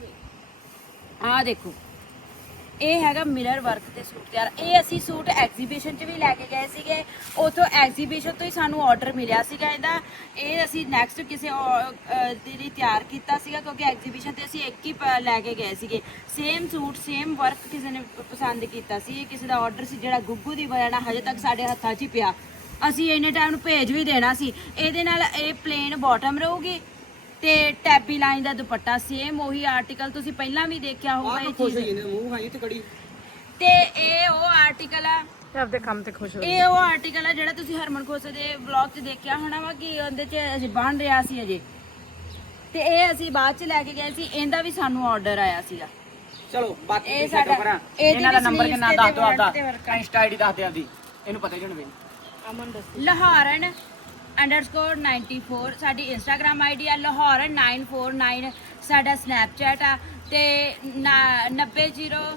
Speaker 1: ਆ ਦੇਖੋ, ਇਹ ਹੈਗਾ ਮਿਰਰ ਵਰਕ ਤੇ ਸੂਟ ਯਾਰ। ਇਹ ਅਸੀਂ ਸੂਟ ਐਗਜ਼ੀਬਿਸ਼ਨ 'ਚ ਵੀ ਲੈ ਕੇ ਗਏ ਸੀਗੇ, ਉਥੋਂ ਐਗਜ਼ੀਬਿਸ਼ਨ ਤੋਂ ਹੀ ਸਾਨੂੰ ਆਰਡਰ ਮਿਲਿਆ ਸੀਗਾ ਇਹਦਾ। ਇਹ ਅਸੀਂ ਨੈਕਸਟ ਕਿਸੇ ਦੇ ਲਈ ਤਿਆਰ ਕੀਤਾ ਸੀਗਾ, ਕਿਉਂਕਿ ਐਗਜ਼ੀਬਿਸ਼ਨ ਤੇ ਅਸੀਂ ਇੱਕ ਹੀ ਲੈ ਕੇ ਗਏ ਸੀਗੇ। ਸੇਮ ਸੂਟ ਸੇਮ ਵਰਕ ਕਿਸੇ ਨੇ ਪਸੰਦ ਕੀਤਾ ਸੀ। ਇਹ ਕਿਸੇ ਦਾ ਆਰਡਰ ਸੀ ਜਿਹੜਾ ਗੁੱਗੂ ਦੀ ਵਜ੍ਹਾ ਨਾਲ ਹਜੇ ਤੱਕ ਸਾਡੇ ਹੱਥਾਂ 'ਚ ਹੀ ਪਿਆ। ਅਸੀਂ ਇੰਨੇ ਟਾਈਮ ਨੂੰ ਭੇਜ ਵੀ ਦੇਣਾ ਸੀ। ਇਹਦੇ ਨਾਲ ਇਹ ਪਲੇਨ ਬਾਟਮ ਰਹੂਗੀ ਤੇ ਟੈਬੀ ਲਾਈਨ ਦਾ ਦੁਪੱਟਾ, ਸੇਮ ਉਹੀ ਆਰਟੀਕਲ ਤੁਸੀਂ ਪਹਿਲਾਂ ਵੀ ਦੇਖਿਆ ਹੋਊਗਾ ਇਹ ਚੀਜ਼।
Speaker 3: ਮੂੰਹ ਹਾਈ ਤੇ ਕੜੀ।
Speaker 1: ਤੇ ਇਹ ਉਹ ਆਰਟੀਕਲ ਆ,
Speaker 2: ਆਪਦੇ ਕੰਮ ਤੇ ਖੁਸ਼ ਹੋ।
Speaker 1: ਇਹ ਉਹ ਆਰਟੀਕਲ ਆ ਜਿਹੜਾ ਤੁਸੀਂ ਹਰਮਨ ਖੋਸੇ ਦੇ ਵਲੌਗ 'ਚ ਦੇਖਿਆ ਹੋਣਾ ਵਾ ਕਿ ਉਹਦੇ 'ਚ ਅਸੀਂ ਬਣ ਰਿਹਾ ਸੀ ਅਜੇ, ਤੇ ਇਹ ਅਸੀਂ ਬਾਅਦ 'ਚ ਲੈ ਕੇ ਗਏ ਸੀ। ਇਹਦਾ ਵੀ ਸਾਨੂੰ ਆਰਡਰ ਆਇਆ ਸੀਗਾ।
Speaker 3: ਚਲੋ ਬਾਕੀ
Speaker 1: ਇਹ
Speaker 3: ਇਹ
Speaker 1: ਸਾਡਾ-
Speaker 3: ਸਾਡਾ
Speaker 1: ਇਹਦੀ
Speaker 3: ਇਹਨਾਂ ਦਾ
Speaker 1: ਵੀ
Speaker 3: ਨੰਬਰ
Speaker 1: sleeves
Speaker 3: ਕਿੰਨਾ
Speaker 1: ਤੇ
Speaker 3: ਦੱਸ ਦਿਓ ਆਪਦਾ,
Speaker 1: ਤੇ work ਆ।
Speaker 3: ਇੰਸਟਾ ਆਈਡੀ ਦੱਸ ਦਿਓ ਆਪਦੀ, ਇਹਨੂੰ ਪਤਾ ਹੀ ਹੋਣਾ।
Speaker 1: ਅਮਨ ਦੱਸ ਲਾਹੌਰਨ ਅੰਡਰਸਕੋਰ ਨਾਈਨਟੀ ਫੋਰ ਸਾਡੀ ਇੰਸਟਾਗ੍ਰਾਮ ਆਈਡੀ ਆ। ਲਾਹੌਰਨ ਨਾਈਨ ਫੋਰ ਨਾਈਨ ਸਾਡਾ ਸਨੈਪਚੈਟ ਆ। ਤੇ ਨੱਬੇ ਜ਼ੀਰੋ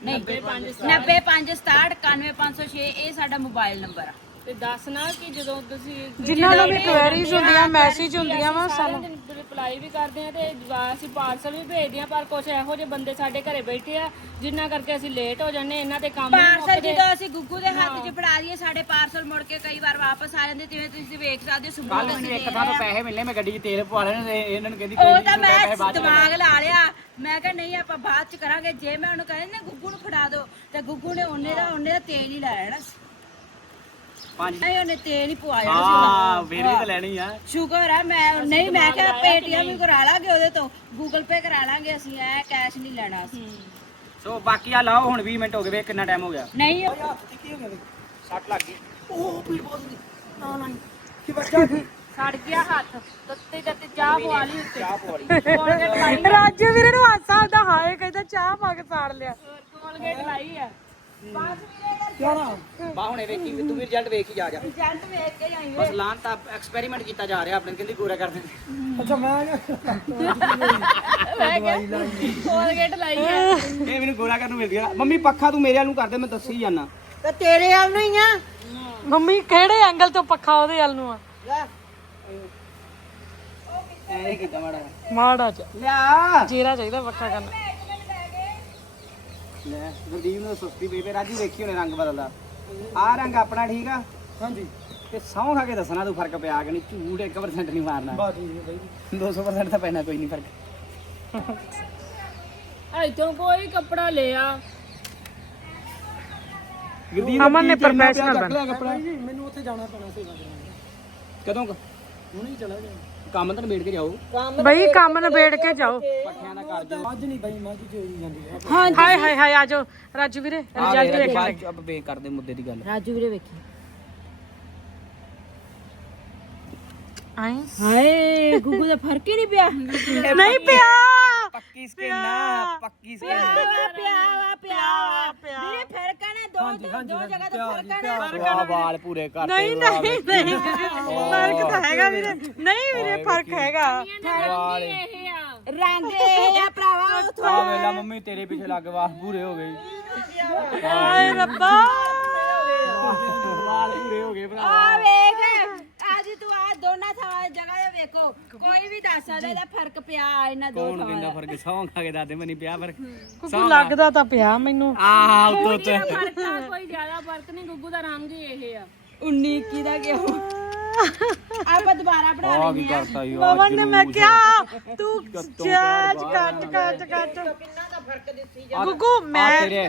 Speaker 1: ਨਹੀਂ ਨੱਬੇ ਪੰਜ ਸਤਾਹਠ ਇਕਾਨਵੇਂ ਪੰਜ ਸੌ ਛੇ ਇਹ ਸਾਡਾ ਮੋਬਾਈਲ ਨੰਬਰ ਆ।
Speaker 4: ਤੇ ਦੱਸ ਨਾ ਕਿ ਜਦੋਂ ਤੁਸੀਂ
Speaker 2: ਜਿਨ੍ਹਾਂ ਨੂੰ ਵੀ ਕੁਐਰੀਜ਼ ਹੁੰਦੀਆਂ ਮੈਸੇਜ ਹੁੰਦੀਆਂ ਵਾ ਸਾਨੂੰ
Speaker 4: ਰਿਪਲਾਈ ਵੀ ਕਰਦੇ ਆ ਤੇ ਅਸੀਂ ਪਾਰਸਲ ਵੀ ਭੇਜਦੇ ਆ, ਪਰ ਕੁਝ ਇਹੋ ਜਿਹੇ ਬੰਦੇ ਸਾਡੇ ਘਰੇ ਬੈਠੇ ਆ ਜਿਨ੍ਹਾਂ ਕਰਕੇ ਅਸੀਂ ਲੇਟ ਹੋ ਜਾਂਦੇ, ਇਹਨਾਂ ਦੇ ਕੰਮ ਨਹੀਂ
Speaker 1: ਪਾਰਸਲ
Speaker 4: ਮੁੱਕਦੇ।
Speaker 1: ਜਦੋਂ ਅਸੀਂ ਗੁੱਗੂ ਦੇ ਹੱਥ 'ਚ ਫੜਾ ਦਈਏ ਸਾਡੇ ਪਾਰਸਲ ਮੁੜ ਕੇ ਕਈ ਵਾਰ ਵਾਪਸ ਆ ਜਾਂਦੇ, ਜਿਵੇਂ ਤੁਸੀਂ ਵੇਖ ਸਕਦੇ ਹੋ।
Speaker 3: ਕੱਲ
Speaker 1: ਸੁਬਹ
Speaker 3: ਮੈਨੂੰ ਇੱਕ ਥਾਂ ਤੋਂ ਪੈਸੇ ਮਿਲਨੇ, ਮੈਂ ਗੱਡੀ 'ਚ ਤੇਲ ਪਵਾ ਲੈਣਾ ਤੇ ਇਹਨਾਂ ਨੂੰ ਕਹਿੰਦੀ
Speaker 1: ਉਹ ਤਾਂ ਮੈਂ ਦਿਮਾਗ ਲਾ ਲਿਆ, ਮੈਂ ਕਿਹਾ ਨਹੀਂ ਆਪਾਂ ਬਾਅਦ 'ਚ ਕਰਾਂਗੇ। ਜੇ ਮੈਂ ਉਹਨੂੰ ਕਹਿੰਦੀ ਨਾ ਗੁੱਗੂ ਨੂੰ ਫੜਾ ਦਿਓ ਤੇ ਗੁੱਗੂ ਨੇ ਉਹਨੇ ਦਾ ਉਹਨੇ ਦਾ ਤੇਲ ਹੀ ਲੈ ਲੈਣਾ ਸੀ।
Speaker 3: ਪੰਜ
Speaker 1: ਨਹੀਂ ਉਹਨੇ ਤੇਲ ਹੀ ਪਵਾਇਆ
Speaker 3: ਹਾਂ ਫੇਰ ਵੀ ਤਾਂ ਲੈਣੀ ਆ।
Speaker 1: ਸ਼ੁਕਰ ਹੈ ਮੈਂ ਨਹੀਂ, ਮੈਂ ਕਿਹਾ ਪੇਟੀਐਮ ਵੀ ਕਰਾ ਲਾਂਗੇ ਉਹਦੇ ਤੋਂ, ਗੂਗਲ ਪੇ ਕਰਾ ਲਾਂਗੇ ਅਸੀਂ, ਐ ਕੈਸ਼ ਨਹੀਂ ਲੈਣਾ ਅਸੀਂ।
Speaker 3: ਸੋ ਬਾਕੀ ਆ ਲਾਓ, ਹੁਣ ਵੀਹ ਮਿੰਟ ਹੋ ਗਏ ਵੇ, ਕਿੰਨਾ ਟਾਈਮ ਹੋ ਗਿਆ?
Speaker 1: ਨਹੀਂ
Speaker 3: ਸੱਟ ਲੱਗ ਗਈ। ਉਹ ਪੀੜ ਬਹੁਤ ਹੁੰਦੀ ਨਾ ਨਾ ਕੀ ਬੱਚਾ
Speaker 4: ਸੜ ਗਿਆ ਹੱਥ ਦਿੱਤੇ ਦਿੱਤੇ ਚਾਹ ਪਵਾ ਲਈ ਉੱਤੇ
Speaker 3: ਚਾਹ ਪਵਾਲੀ
Speaker 2: ਰਾਜੂ ਵੀਰੇ ਨੂੰ ਹਾਸਾ ਆਉਂਦਾ, ਹਾਏ ਕਹਿੰਦਾ ਚਾਹ ਪਾ ਕੇ ਸਾੜ ਲਿਆ।
Speaker 4: ਕੋਲਗੇਟ ਲਾਈ ਆ।
Speaker 3: ਬਾ ਹੁਣੇ ਵੇਖੀ ਤੂੰ ਵੀ ਰਿਜ਼ਲਟ ਵੇਖ ਹੀ ਜਾ ਜਾ।
Speaker 1: ਰਿਜ਼ਲਟ ਵੇਖ ਕੇ ਜਾਈਏ।
Speaker 3: ਬਸ ਲਾਂ ਤਾਂ ਐਕਸਪੈਰੀਮੈਂਟ ਕੀਤਾ ਜਾ ਰਿਹਾ, ਆਪਣੇ ਕਹਿੰਦੀ ਗੋਰਾ ਕਰ ਦਿੰਦੇ।
Speaker 4: ਮੈਂ ਕਿਹਾ ਕੋਲਗੇਟ ਲਾਈ ਆ।
Speaker 3: ਇਹ ਮੈਨੂੰ ਗੋਰਾ ਕਰਨ ਨੂੰ ਮਿਲ ਗਿਆ। ਮੰਮੀ ਪੱਖਾ ਤੂੰ ਮੇਰੇ ਵੱਲ ਨੂੰ ਕਰਦੇ, ਮੈਂ ਦੱਸੀ ਜਾਣਾ।
Speaker 1: ਤੇ ਤੇਰੇ ਆਉਣਾ ਹੀ ਆ।
Speaker 2: ਮੰਮੀ ਕਿਹੜੇ ਐਂਗਲ ਤੋਂ ਪੱਖਾ ਉਹਦੇ ਵੱਲ ਨੂੰ ਆ?
Speaker 3: ਐ ਕੀਤਾ ਮਾੜਾ
Speaker 2: ਮਾੜਾ ਚ
Speaker 3: ਲਿਆ
Speaker 2: ਜੀਰਾ ਚਾਹੀਦਾ ਪੱਖਾ ਕਰਨਾ।
Speaker 3: ਲੈ ਗੁਰਦੀਪ ਨੂੰ ਸੁਸਤੀ ਪਈ ਪਈ। ਰਾਜੂ ਵੇਖੀ ਉਹਨੇ ਰੰਗ ਬਦਲਦਾ। ਆਹ ਰੰਗ ਆਪਣਾ ਠੀਕ ਆ। ਹਾਂਜੀ ਤੇ ਸਹੁੰ ਖਾ ਕੇ ਦੱਸਣਾ ਤੂੰ ਫਰਕ ਪਿਆ ਕਿ ਨਹੀਂ। ਝੂਠ ਇੱਕ ਪਰਸੈਂਟ ਨਹੀਂ ਮਾਰਨਾ। ਬਾ ਠੀਕ ਹੈ ਬਾਈ, ਦੋ ਸੌ ਪਰਸੈਂਟ ਤਾਂ ਪੈਣਾ ਕੋਈ ਨਹੀਂ ਫਰਕ।
Speaker 4: ਇੱਥੋਂ ਕੋਈ ਕੱਪੜਾ ਲਿਆ
Speaker 3: ਗੁਰਦੀਪ
Speaker 2: ਅਮਨ ਨੇ ਪ੍ਰੋਫੈਸ਼ਨਲ ਬਣ
Speaker 3: ਕੱਪੜਾ ਮੈਨੂੰ ਉੱਥੇ ਜਾਣਾ ਪੈਣਾ ਸੇਵਾ ਕਰਾਉਣ। ਕਦੋਂ ਹੁਣੇ ਹੀ ਚਲਾ ਜਾ। ਕੰਮ ਤਾਂ ਨਿਬੇੜ ਕੇ ਜਾਓ।
Speaker 2: ਬਈ ਕੰਮ ਨਿਬੇੜ ਕੇ ਜਾਓ।
Speaker 3: ਪੱਠਿਆਂ ਦਾ ਕਰ ਜਾਓ। ਅੱਜ ਨਹੀਂ ਬਾਈ ਮੱਝ ਚੋਰੀ ਜਾਂਦੀ ਹੈ।
Speaker 2: ਹਾਏ ਹਾਏ ਹਾਏ ਆਜੋ ਰਾਜੂ ਵੀਰੇ ਰਿਜ਼ਲਟ ਵੇਖ ਲੈ।
Speaker 3: ਅਬ ਬੇ ਕਰਦੇ ਮੁੱਦੇ ਦੀ ਗੱਲ।
Speaker 1: ਰਾਜੂ ਵੀਰੇ ਵੇਖੀ।
Speaker 2: ਆਏ
Speaker 1: ਹਾਏ ਗੁੱਗੂ ਦਾ ਫਰਕ ਹੀ ਨਹੀਂ ਪਿਆ।
Speaker 2: ਨਹੀਂ ਪਿਆ
Speaker 3: ਪੱਕੀ ਸਕਿਨ ਨਾ, ਪੱਕੀ ਸਕਿਨ।
Speaker 1: ਪਿਆ ਵਾ ਪਿਆ ਪਿਆ ਵੀਰੇ ਫਰਕ ਆ ਨਾ, ਦੋ ਦੋ ਜਗ੍ਹਾ ਤੇ ਫਰਕ ਆ ਨਾ।
Speaker 3: ਵਾਹ ਵਾਲ ਪੂਰੇ ਕਰ।
Speaker 2: ਨਹੀਂ ਨਹੀਂ ਨਹੀਂ ਫਰਕ ਤਾਂ ਹੈਗਾ ਵੀਰੇ। ਨਹੀਂ ਵੀਰੇ ਫਰਕ ਹੈਗਾ।
Speaker 3: ਵਾਲ
Speaker 4: ਇਹ ਆ
Speaker 1: ਰੰਗ ਇਹ ਆ ਭਰਾਵਾ ਉਥੋਂ।
Speaker 3: ਆ ਵੇਲਾ ਮੰਮੀ ਤੇਰੇ ਪਿੱਛੇ ਲੱਗ ਵਾਲ ਪੂਰੇ ਹੋ ਗਏ।
Speaker 2: ਹਾਏ ਰੱਬਾ
Speaker 3: ਵਾਲ ਪੂਰੇ ਹੋ ਗਏ ਭਰਾ।
Speaker 1: ਆ ਵੇਖ ਅੱਜ ਤੂੰ ਆ ਦੋਨਾਂ ਥਾਂ ਜਗ੍ਹਾ ਤੇ ਵੇਖੋ, ਕੋਈ ਵੀ ਦੱਸ ਸਕਦਾ ਇਹਦਾ ਫਰਕ ਪਿਆ ਇਹਨਾਂ ਦੋ
Speaker 3: ਕੌਣ
Speaker 1: ਥਾਂ
Speaker 3: ਕਹਿੰਦਾ
Speaker 1: ਦਾ।
Speaker 3: ਫਰਕ? ਸੌਂ ਖਾ ਕੇ ਦਾਦੇ ਮਨੀ ਪਿਆ ਫਰਕ।
Speaker 2: ਕੁਝ ਲੱਗਦਾ ਤਾਂ ਪਿਆ ਮੈਨੂੰ।
Speaker 3: ਆਹ ਉੱਤੋਂ ਉੱਤੇ
Speaker 4: ਫਰਕ ਆ, ਕੋਈ ਜ਼ਿਆਦਾ ਫਰਕ ਨਹੀਂ। ਗੁੱਗੂ ਦਾ ਰੰਗ ਹੀ ਇਹ ਆ।
Speaker 1: ਉੱਨੀ ਇੱਕੀ ਦਾ ਕਿਉਂ ਆਪਾਂ ਦੁਬਾਰਾ ਬਣਾ
Speaker 3: ਆ ਕੀ
Speaker 1: ਲੈਂਦੇ ਆ।
Speaker 3: ਕਰਤਾ ਯਾਰ।
Speaker 2: ਮਮਨ ਨੇ ਮੈਂ ਕਿਹਾ ਤੂੰ ਜਾਜ ਕੱਟ ਕੱਟ ਕੱਟ ਗੁੱਗੂ ਮੈਂ
Speaker 3: ਤੇਰੇ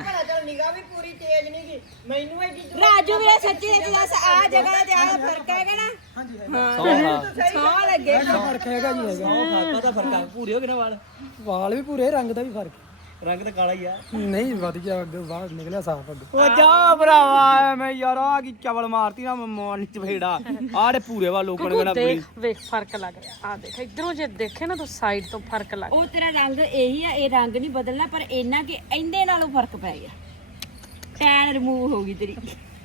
Speaker 1: ਰਾਜੂ ਵੀਰੇ ਸੱਚੀ ਸੱਚੀ ਦੱਸ ਆ ਜਗ੍ਹਾ ਤੇ ਆ ਫਰਕ ਹੈਗਾ ਨਾ।
Speaker 3: ਸੌਂ ਖਾ।
Speaker 1: ਸੌ ਲੱਗੇ
Speaker 5: ਫਰਕ ਹੈਗਾ ਜੀ ਹੈਗਾ।
Speaker 3: ਸੌਂ ਖਾ ਕਾਹਦਾ ਫਰਕ ਆ? ਪੂਰੇ ਹੋ ਗਏ ਨਾ ਵਾਲ।
Speaker 5: ਵਾਲ ਵੀ ਪੂਰੇ, ਰੰਗ ਦਾ ਵੀ ਫਰਕ।
Speaker 3: ਰੰਗ ਤਾਂ ਕਾਲਾ ਹੀ ਆ।
Speaker 5: ਨਹੀਂ ਵਧੀਆ ਅੱਗੇ ਬਾਹਰ ਨਿਕਲਿਆ ਸਾਫ ਅੱਗੇ।
Speaker 3: ਉਹ ਜਾ ਭਰਾਵਾ ਮੈਂ ਯਾਰ ਆ ਕੀ ਚਵਲ ਮਾਰਤੀ ਨਾ ਮੋਨ ਚ ਫੇੜਾ। ਆੜੇ ਪੂਰੇ ਵਾ ਲੋਕਾਂ ਨੇ ਕਹਿੰਦਾ
Speaker 2: ਦੇਖ ਵੇਖ ਫਰਕ ਲੱਗ ਰਿਹਾ। ਆ ਦੇਖ ਇਧਰੋਂ ਜੇ ਦੇਖੇ ਨਾ ਤੂੰ ਸਾਈਡ ਤੋਂ ਫਰਕ ਲੱਗ
Speaker 1: ਉਹ ਤੇਰਾ ਰੰਗ ਇਹੀ ਆ, ਇਹ ਰੰਗ ਨਹੀਂ ਬਦਲਣਾ, ਪਰ ਇੰਨਾ ਕਿ ਇਹਦੇ ਨਾਲੋਂ ਫਰਕ ਪੈ ਗਿਆ। ਟੈਨ ਰਿਮੂਵ ਹੋ ਗਈ ਤੇਰੀ।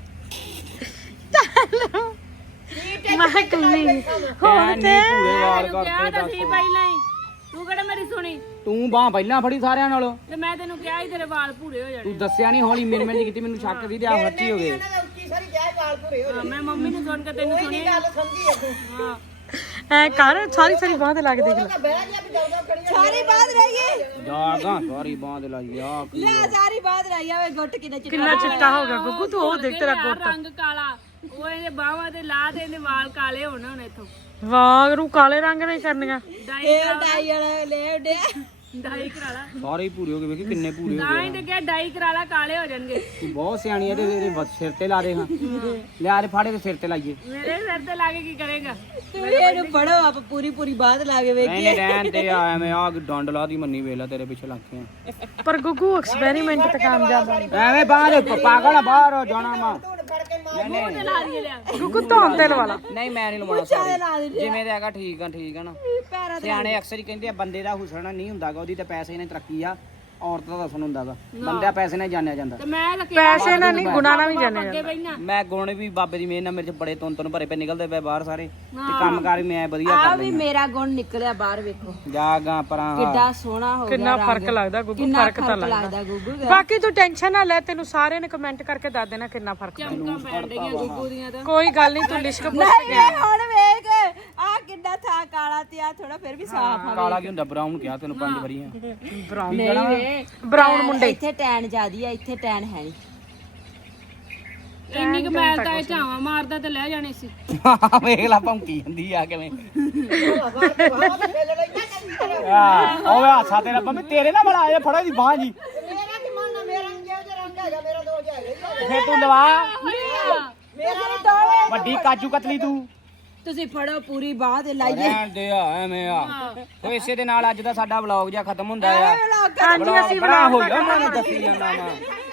Speaker 2: ਮੈਂ ਕੱਲੀ
Speaker 3: ਹੁਣ ਤੇ ਪੂਰੇ ਵਾਲ
Speaker 4: ਕਿਹਾ
Speaker 3: ਕਰਦੇ
Speaker 4: ਤਾਂ ਸੀ ਪਹਿਲਾਂ ਹੀ, ਤੂੰ ਕਿਹੜਾ ਮੇਰੀ ਸੁਣੀ?
Speaker 3: ਤੂੰ ਬਾਹ ਪਹਿਲਾਂ ਫੜੀ ਸਾਰਿਆਂ ਨਾਲੋਂ।
Speaker 4: ਤੇ ਮੈਂ ਤੈਨੂੰ ਕਿਹਾ ਸੀ ਤੇਰੇ ਵਾਲ ਭੂਰੇ ਹੋ ਜਾਣੇ।
Speaker 3: ਤੂੰ ਦੱਸਿਆ ਨਹੀਂ, ਹੌਲੀ ਮੇਰੀ ਮੇਰੀ ਕੀਤੀ, ਮੈਨੂੰ ਸ਼ੱਕ ਵੀ ਤੇ ਆ ਸੱਚੀ ਹੋ ਗਏ।
Speaker 4: ਹਾਂ, ਮੈਂ ਮੰਮੀ ਨੂੰ ਸੁਣ ਕੇ ਤੈਨੂੰ ਸੁਣੀ। ਹਾਂ
Speaker 2: ਐ ਕਰ ਸਾਰੀ ਸਾਰੀ ਬਾਹ ਤੇ ਲੱਗ ਦੇਖ ਲੈ।
Speaker 1: ਸਾਰੀ ਬਾਤ ਰਹੀ ਏ
Speaker 3: ਜਾਗਾ ਸਾਰੀ ਬਾਹ ਦੇ ਲਾਈ ਆ ਕੀ
Speaker 1: ਲੈ, ਸਾਰੀ ਬਾਤ ਰਹੀ ਆਵੇ। ਗੁੱਟ ਕਿੰਨਾ ਚਿੱਟਾ
Speaker 2: ਕਿੰਨਾ ਚਿੱਟਾ ਹੋ ਗਿਆ ਗੁੱਗੂ ਤੂੰ ਉਹ ਦੇਖ ਤੇਰਾ
Speaker 4: ਯਾਰ,
Speaker 2: ਗੁੱਟ
Speaker 4: ਰੰਗ ਕਾਲਾ। ਉਹ ਇਹਦੇ ਬਾਹਾਂ ਤੇ ਲਾ ਤੇ ਇਹਦੇ ਵਾਲ ਕਾਲੇ ਹੋਣੇ ਹੁਣ ਇੱਥੋਂ।
Speaker 2: ਵਾਹ ਰੂ ਕਾਲੇ ਰੰਗ ਨਹੀਂ ਕਰਨੀਆਂ।
Speaker 4: ਡਾਈ
Speaker 1: ਇਹ ਡਾਈ ਵਾਲਾ ਲੈ ਉੱਡਿਆ।
Speaker 4: ਡਾਈ ਕਰਾ ਲਾ।
Speaker 3: ਸਾਰੇ ਹੀ ਪੂਰੇ ਹੋ ਗਏ। ਵੇਖੀ ਕਿੰਨੇ ਪੂਰੇ ਹੋ
Speaker 4: ਤਾਂ ਹੀ
Speaker 3: ਗਏ।
Speaker 4: ਤੇ ਕਿਹਾ ਡਾਈ ਕਰਾ ਲਾ, ਕਾਲੇ ਹੋ ਜਾਣਗੇ।
Speaker 3: ਤੂੰ ਬਹੁਤ ਸਿਆਣੀ ਐ ਤੇ ਇਹਦੇ ਵੱਧ ਸਿਰ ਤੇ ਲਾ ਦੇ ਹਾਂ। ਲਿਆ ਦੇ ਫਾੜੇ ਤੇ ਸਿਰ ਤੇ ਲਾਈਏ।
Speaker 4: ਮੇਰੇ ਸਿਰ ਤੇ ਲਾ ਕੇ ਕੀ ਕਰੇਗਾ?
Speaker 1: ਤੂੰ ਇਹਨੂੰ ਫੜੋ, ਆਪਾਂ ਪੂਰੀ ਪੂਰੀ ਬਾਤ ਲਾ ਕੇ ਵੇਖ।
Speaker 3: ਨਹੀਂ ਨਹੀਂ ਰਹਿਣ ਤੇ ਆ ਐਵੇਂ ਆ ਡੰਡ ਲਾ ਦੀ ਮੰਨੀ ਵੇਲਾ ਤੇਰੇ ਪਿੱਛੇ ਲੱਗ ਕੇ
Speaker 2: ਪਰ ਗੁੱਗੂ ਐਕਸਪੈਰੀਮੈਂਟ ਤੇ ਕਾਮਯਾਬ ਆ।
Speaker 3: ਐਵੇਂ ਬਾਹਰ ਪਾਗਲ ਬਾਹਰ ਜਾਣਾ ਮਾ
Speaker 4: ਤੇ ਲਾ ਦੀਏ ਲਿਆ।
Speaker 2: ਗੁੱਗੂ ਧੌਣ ਤੇਲ ਵਾਲਾ
Speaker 3: ਨਹੀਂ ਮੈਂ ਨਹੀਂ ਲਵਾਉਣਾ ਸਾਰੇ ਜਿਵੇਂ ਤੇ ਹੈਗਾ ਠੀਕ ਆ ਠੀਕ ਆ ਨਾ।
Speaker 1: ਪੈਰਾਂ
Speaker 3: ਸਿਆਣੇ ਅਕਸਰ ਹੀ ਕਹਿੰਦੇ ਆ ਬੰਦੇ ਦਾ ਹੁਸਨ ਨਹੀਂ ਹੁੰਦਾਗਾ, ਉਹਦੀ ਤਾਂ ਪੈਸੇ ਨੇ ਤਰੱਕੀ ਆ। ਔਰਤ ਦਾ ਦੱਸਣ ਹੁੰਦਾ ਵਾ ਬੰਦਾ ਪੈਸੇ ਨਾਲ ਜਾਣਿਆ ਜਾਂਦਾ
Speaker 4: ਤੇ ਮੈਂ ਤਾਂ ਕਿਹਾ
Speaker 2: ਪੈਸੇ ਨਾਲ ਨਹੀਂ ਗੁਣਾ ਨਾਲ ਵੀ ਜਾਣਿਆ
Speaker 4: ਅੱਗੇ
Speaker 2: ਜਾਂਦਾ
Speaker 4: ਬੈਠਾ
Speaker 3: ਮੈਂ ਗੁਣ ਵੀ ਬਾਬੇ ਦੀ ਮਿਹਰ ਨਾਲ ਮੇਰੇ ਚ ਬੜੇ ਤੁੰਨ ਤੁੰਨ ਭਰੇ ਪਏ ਨਿਕਲਦੇ ਪਏ ਬਾਹਰ ਸਾਰੇ ਤੇ ਕੰਮਕਾਰ ਵੀ ਮੈਂ ਵਧੀਆ
Speaker 1: ਆ
Speaker 3: ਕਰ
Speaker 1: ਵੀ
Speaker 3: ਲੈਂਦਾ
Speaker 1: ਮੇਰਾ ਗੁਣ ਨਿਕਲਿਆ ਬਾਹਰ ਵੇਖੋ
Speaker 3: ਜਾਗਾ ਪਰਾਂ
Speaker 1: ਕਿੱਡਾ ਸੋਹਣਾ ਹੋ ਗਿਆ
Speaker 2: ਕਿੰਨਾ
Speaker 1: ਰੰਗ।
Speaker 2: ਫਰਕ ਲੱਗਦਾ ਗੁੱਗੂ
Speaker 1: ਕਿੰਨਾ
Speaker 2: ਫਰਕ ਤਾਂ ਲੱਗਦਾ
Speaker 1: ਲੱਗਦਾ ਗੁੱਗੂ ਦਾ।
Speaker 2: ਬਾਕੀ ਤੂੰ ਟੈਨਸ਼ਨ ਨਾ ਲੈ ਤੈਨੂੰ ਸਾਰਿਆਂ ਨੇ ਕਮੈਂਟ ਕਰਕੇ ਦੱਸ ਦੇਣਾ ਕਿੰਨਾ ਫਰਕ ਪੈਂਦਾ
Speaker 4: ਚਮਕਾਂ ਪੈਣ ਡਈਆਂ ਗੁੱਗੂ ਦੀਆਂ ਤਾਂ
Speaker 2: ਕੋਈ ਗੱਲ ਨਹੀਂ ਤੂੰ ਲਿਸ਼ਕ ਪੁੱਛ
Speaker 1: ਨਹੀਂ ਵੇ ਹੁਣ ਵੇਖ ਆ ਕਿੰਨਾ ਥਾ ਕਾਲਾ ਤੇ ਆ ਥੋੜਾ ਫਿਰ ਵੀ ਸਾਫ ਆ
Speaker 3: ਕਾਲਾ ਕੀ ਹੁੰਦਾ ਬਰਾਊਨ ਕਿਹਾ ਤੈਨੂੰ ਪੰਜ ਵਾਰੀ
Speaker 2: ਬਰਾਊਨ
Speaker 1: ਨਹੀਂ ਵੇ
Speaker 2: ਬਰਾਊਨ ਮੁੰਡੇ
Speaker 1: ਇੱਥੇ ਟੈਨ ਜ਼ਿਆਦੀ ਆ ਇੱਥੇ ਟੈਨ ਹੈ ਨਹੀਂ
Speaker 4: ਇੰਨੀ ਕੁ ਮੈਲ ਤਾਂ ਇਹ ਝਾਵਾਂ ਮਾਰਦਾ ਤੇ ਲੈ ਜਾਣੇ ਸੀ
Speaker 3: ਵੇਖ ਲਾ ਭੌਂਕੀ ਜਾਂਦੀ ਆ ਕਿਵੇਂ ਆ ਉਹ ਹਾਸਾ ਤੇਰਾ ਮੰਮੀ ਤੇਰੇ ਨਾਲ ਬੜਾ ਆਇਆ ਫੜੋ ਦੀ ਬਾਹ ਜੀ
Speaker 6: ਮੇਰਾ ਕੀ ਮੰਨਣਾ ਮੇਰਾ ਜਿਹਾ ਜਿਹਾ ਰੰਗ ਹੈਗਾ ਮੇਰਾ ਦੋ ਜਿਹਾ ਹੈਗਾ
Speaker 3: ਫੇਰ ਤੂੰ ਲਵਾ
Speaker 1: ਮੇਰਾ
Speaker 3: ਵੱਡੀ ਕਾਜੂ ਕਤਲੀ ਤੂੰ
Speaker 1: ਤੁਸੀਂ ਫੜੋ ਪੂਰੀ ਬਾਹ ਤੇ ਲਾਈਏ
Speaker 3: ਰਹਿਣ ਦੇ ਆ ਐਵੇਂ ਆ ਤੇ ਇਸੇ ਦੇ ਨਾਲ ਅੱਜ ਦਾ ਸਾਡਾ ਵਲੌਗ ਜਿਹਾ ਖਤਮ ਹੁੰਦਾ ਆ
Speaker 2: ਹਾਂਜੀ ਅਸੀਂ
Speaker 3: ਬੜਾ ਹੋਇਆ ਮੈਨੂੰ ਦੱਸੀ ਜਾਂਦਾ ਵਾ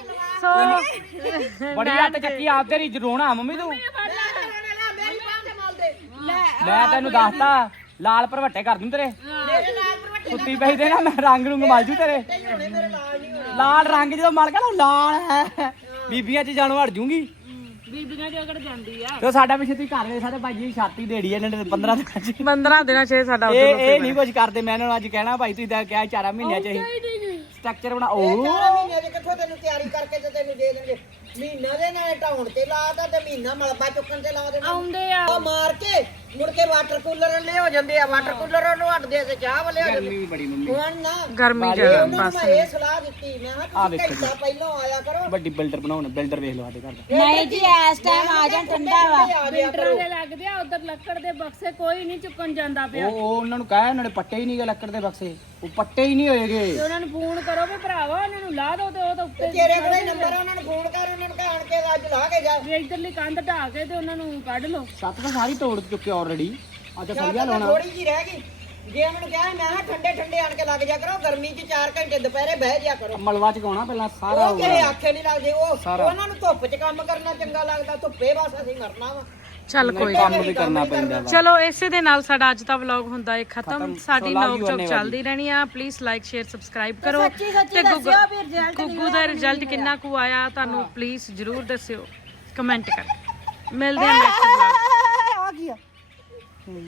Speaker 2: ਸੋ
Speaker 3: ਬੜੀ ਹੱਥ ਚੱਕੀ ਆਪ ਤੇਰੀ ਰੋਣਾ ਮੰਮੀ ਤੂੰ
Speaker 6: ਮੇਰੀ ਬਾਹ ਤੇ ਮਲ ਦੇ
Speaker 3: ਮੈਂ ਤੈਨੂੰ ਦੱਸਤਾ ਲਾਲ ਭਰਵੱਟੇ ਕਰ ਦੂੰ ਤੇਰੇ
Speaker 6: ਮੇਰੇ ਨਾਲ ਪਰਵੱਟੇ
Speaker 3: ਸੁੱਤੀ ਪਈ ਦੇ ਨਾ ਮੈਂ ਰੰਗ ਰੁੰਗ ਮਲ ਜੂ ਤੇਰੇ
Speaker 6: ਹੋਣੇ ਮੇਰੇ ਲਾਲ ਨਹੀਂ ਹੋਣੇ
Speaker 3: ਲਾਲ ਰੰਗ ਜਦੋਂ ਮਲ ਗਿਆ ਨਾ ਲਾਲ ਹੈ ਬੀਬੀਆਂ ਚ ਜਾਣੋਂ ਹਟ ਜੂਗੀ
Speaker 4: ਬੀਬੀਆਂ ਦੇ ਅਗੜ ਜਾਂਦੀ ਆ
Speaker 3: ਤੇ ਸਾਡਾ ਪਿੱਛੇ ਤੁਸੀਂ ਘਰ ਦੇ ਸਾਡੇ ਭਾਈ ਜੀ ਛਾਤੀ ਦੇੜੀ ਇਹਨਾਂ ਨੇ ਪੰਦਰਾਂ ਦਿਨਾਂ ਚ
Speaker 2: ਪੰਦਰਾਂ ਦਿਨਾਂ ਚ ਸਾਡਾ
Speaker 3: ਇਹ ਇਹ ਨਹੀਂ ਕੁਝ ਕਰਦੇ ਮੈਂ ਇਹਨਾਂ ਨੂੰ ਅੱਜ ਕਹਿਣਾ ਭਾਈ ਤੁਸੀਂ ਤਾਂ ਕਿਹਾ ਚਾਰਾਂ ਮਹੀਨਿਆਂ ਚ ਇਹ ਸਟਰਕਚਰ ਬਣਾ ਉਹ
Speaker 6: ਚਾਰ ਮਹੀਨੇ ਦੇ ਕਿੱਥੋਂ ਤੈਨੂੰ ਤਿਆਰੀ ਕਰਕੇ ਤੇ ਤੈਨੂੰ ਦੇ ਦੇਣਗੇ ਮਹੀਨਾ ਦੇ ਨਾਲ ਢਾਉਣ ਤੇ ਲਾਤਾ ਤੇ ਮਹੀਨਾ ਮਲਬਾ ਚੁੱਕਣ ਤੇ ਲਾ ਦੇਣਾ
Speaker 4: ਆਉਂਦੇ ਆ
Speaker 6: ਉਹ ਮਾਰ ਕੇ ਮੁੜ ਕੇ ਵਾਟਰ ਕੂਲਰ ਲੈ ਹੋ ਜਾਂਦੇ ਆ ਵਾਟਰ ਕੂਲਰ ਨੂੰ ਹਟਦੇ ਤੇ ਚਾਹ ਵਾਲੇ ਹੋ ਜਾਂਦੇ
Speaker 3: ਗਰਮੀ ਵੀ ਬੜੀ ਮੰਮੀ
Speaker 6: ਹੁਣ ਨਾ
Speaker 2: ਗਰਮੀ
Speaker 6: ਇਹ
Speaker 2: ਜ਼ਿਆਦਾ
Speaker 6: ਉਹਨਾਂ ਨੂੰ
Speaker 2: ਬਸ
Speaker 6: ਮੈਂ ਇਹ ਸਲਾਹ ਦਿੱਤੀ ਮੈਂ ਕਿਹਾ ਤੁਸੀਂ ਘੰਟਾ ਪਹਿਲਾਂ ਆਇਆ ਕਰੋ
Speaker 3: ਵੱਡੀ ਬਿਲਡਰ ਬਣਾਉਣ ਬਿਲਡਰ ਵੇਖ ਲਓ ਸਾਡੇ ਘਰ ਦਾ
Speaker 1: ਨਹੀਂ ਜੀ ਇਸ ਟਾਈਮ ਆ ਜਾਣ ਠੰਡਾ ਵਾ
Speaker 6: ਆ ਜਾਇਆ
Speaker 4: ਬਿਲਡਰਾਂ ਦੇ ਲੱਗਦੇ ਆ ਉਧਰ ਲੱਕੜ ਦੇ ਬਕਸੇ ਕੋਈ ਨਹੀਂ ਚੁੱਕਣ ਜਾਂਦਾ ਪਿਆ
Speaker 3: ਉਹ ਉਹ ਉਹਨਾਂ ਨੂੰ ਕਹਿਆ ਉਹਨਾਂ ਨੇ ਪੱਟੇ ਹੀ ਨਹੀਂ ਗਏ ਲੱਕੜ ਦੇ ਬਕਸੇ ਉਹ ਪੱਟੇ ਹੀ ਨਹੀਂ ਹੋਏਗੇ
Speaker 4: ਤੇ ਉਹਨਾਂ ਨੂੰ ਫੋਨ ਕਰੋ ਵੀ ਭਰਾਵਾ ਉਹਨਾਂ ਨੂੰ ਲਾ ਦੋ ਤੇ ਉਹ ਤਾਂ ਉੱਤੇ
Speaker 6: ਤੇਰੇ ਕੋਲੇ ਨੰਬਰ ਉਹਨਾਂ ਨੂੰ ਫੋਨ ਕਰ ਉਹਨਾਂ ਨੂੰ ਕਹਿਣ ਕੇ ਅੱਜ ਲਾ ਕੇ ਜਾ
Speaker 4: ਵੀ ਇੱਧਰਲੀ ਕੰਧ ਢਾ ਕੇ ਤੇ ਉਹਨਾਂ ਨੂੰ ਕੱਢ ਲਓ
Speaker 3: ਛੱਤ ਤਾਂ ਸਾਰੀ ਤੋੜ ਚੁੱਕੇ ਆਲਰੇਡੀ ਅੱਜ ਸਰੀਆ ਲਾਉਣਾ
Speaker 6: ਥੋੜੀ ਜੀ ਰਹਿ ਗਈ ਜੇ ਉਹਨਾਂ ਨੂੰ ਕਿਹਾ ਮੈਂ ਕਿਹਾ ਠੰਡੇ ਠੰਡੇ ਆਣ ਕੇ ਲੱਗ ਜਾ ਕਰੋ ਗਰਮੀ 'ਚ ਚਾਰ ਘੰਟੇ ਦੁਪਹਿਰੇ ਬਹਿ ਜਾ ਕਰੋ
Speaker 3: ਮਲਵਾ ਚਕਾਉਣਾ ਪਹਿਲਾਂ ਸਾਰਾ
Speaker 6: ਉਹ ਕਿਸੇ ਆਖੇ ਨਹੀਂ ਲੱਗਦੇ ਉਹ
Speaker 3: ਸਾਰਾ।
Speaker 6: ਉਹਨਾਂ ਨੂੰ ਧੁੱਪ 'ਚ ਕੰਮ ਕਰਨਾ ਚੰਗਾ ਲੱਗਦਾ ਧੁੱਪੇ ਬਸ ਅਸੀਂ ਮਰਨਾ ਵਾ
Speaker 2: ਚੱਲ ਕੋਈ
Speaker 3: ਕੰਮ ਵੀ ਕਰਨਾ ਪੈਂਦਾ ਵਾ
Speaker 2: ਚਲੋ ਇਸੇ ਦੇ ਨਾਲ ਸਾਡਾ ਅੱਜ ਦਾ ਵਲੌਗ ਹੁੰਦਾ ਹੈ ਖਤਮ
Speaker 3: ਖਤਮ।
Speaker 2: ਸਾਡੀ
Speaker 3: So, love
Speaker 2: ਨੋਕ
Speaker 3: you,
Speaker 2: ਚੋਕ
Speaker 3: ਅੰਨੇ
Speaker 2: ਚੱਲਦੀ ਰਹਿਣੀ ਆ ਪਲੀਜ਼ ਲਾਈਕ ਸ਼ੇਅਰ ਸਬਸਕ੍ਰਾਈਬ ਕਰੋ
Speaker 1: ਸੱਚੀ ਸੱਚੀ
Speaker 2: ਤੇ ਗੁੱਗੂ
Speaker 1: ਦੱਸਿਓ ਵੀ ਰਿਜ਼ਲਟ
Speaker 2: ਗੁੱਗੂ ਦਾ ਰਿਜ਼ਲਟ ਕਿੰਨਾ ਕੁ ਆਇਆ ਤੁਹਾਨੂੰ ਪਲੀਜ਼ ਜਰੂਰ ਦੱਸਿਓ ਕਮੈਂਟ ਕਰਕੇ ਮਿਲਦੇ ਹਾਂ ਨੈਕਸਟ ਵਲੌਗ